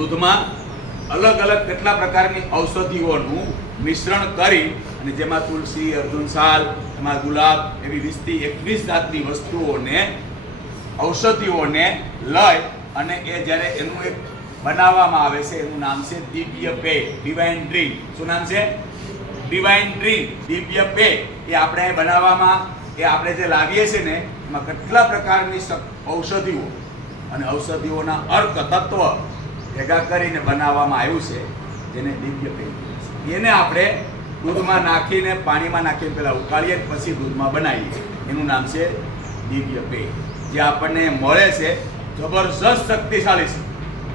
દૂધમાં અલગ અલગ કેટલા પ્રકારની ઔષધિઓનું મિશ્રણ કરી અને જેમાં તુલસી, અર્જુન સાલ, એમાં ગુલાબ એવી 20 થી 21 જાતની વસ્તુઓને ઔષધિઓને લઈ અને એ જ્યારે એનું એક બનાવવામાં આવે છે, એનું નામ છે દિવ્ય પેય, ડિવાઇન ડ્રિંક. શું નામ છે? ડિવાઇન ડ્રિંક, દિવ્ય પેય. એ આપણે બનાવવામાં, એ આપણે જે લાવીએ છીએ ને, એમાં કેટલા પ્રકારની ઔષધિઓ અને ઔષધિઓના અર્ક તત્વ ભેગા કરીને બનાવવામાં આવ્યું છે, જેને દિવ્ય પેય છે. એને આપણે દૂધમાં નાખીને, પાણીમાં નાખીને પહેલાં ઉકાળીએ, પછી દૂધમાં બનાવીએ. એનું નામ છે દિવ્ય પેય. જે આપણને મળે છે, જબરજસ્ત શક્તિશાળી છે,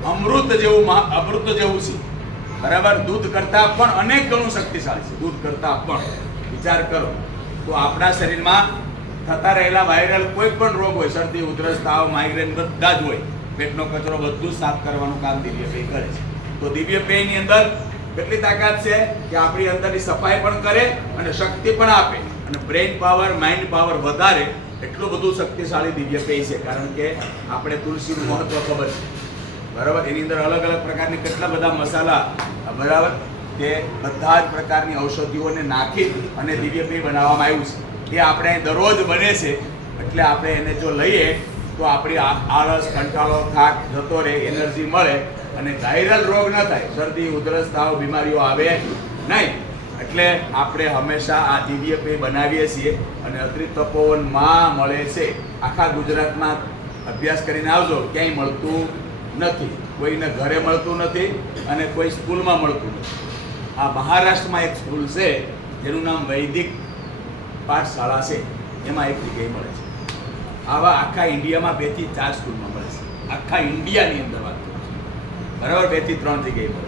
અમૃત જેવું છે. બરાબર? દૂધ કરતાં પણ અનેક ગણું શક્તિશાળી છે. દૂધ કરતાં પણ વિચાર કરો તો આપણા શરીરમાં થતા રહેલા વાયરલ કોઈ પણ રોગ હોય, શરદી, ઉધરસ, તાવ, માઇગ્રેન બધા જ હોય, પેટનો કચરો બધું સાફ કરવાનું કામ દિવ્ય પેય કરે છે. તો દિવ્ય પેયની અંદર કેટલી તાકાત છે કે આપણી અંદરની સફાઈ પણ કરે અને શક્તિ પણ આપે, અને બ્રેઇન પાવર, માઇન્ડ પાવર વધારે. એટલું બધું શક્તિશાળી દિવ્ય પેય છે, કારણ કે આપણે તુલસીનું મહત્વ ખબર છે. બરાબર? એની અંદર અલગ અલગ પ્રકારની કેટલા બધા મસાલા, બરાબર, તે બધા જ પ્રકારની ઔષધિઓને નાખી અને દિવ્ય પેય બનાવવામાં આવ્યું છે. એ આપણે દરરોજ બને છે, એટલે આપણે એને જો લઈએ તો આપણી આળસ, કંટાળો, થાક જતો રહે, એનર્જી મળે અને વાયરલ રોગ ન થાય, શરદી, ઉધરસ, તાવ, બીમારીઓ આવે નહીં. એટલે આપણે હંમેશા આ દિવ્ય પેય બનાવીએ છીએ અને અત્રિ તપોવનમાં મળે છે. આખા ગુજરાતમાં અભ્યાસ કરીને આવજો, ક્યાંય મળતું નથી. કોઈને ઘરે મળતું નથી અને કોઈ સ્કૂલમાં મળતું નથી. આ મહારાષ્ટ્રમાં એક સ્કૂલ છે જેનું નામ વૈદિક પાઠશાળા છે, એમાં એક જગ્યાએ મળે છે. આવા આખા ઇન્ડિયામાં 2 થી 4 સ્કૂલમાં મળે છે. આખા ઇન્ડિયાની અંદર વાત કરું છું. બરાબર? 2 થી 3 જગ્યાએ મળે છે.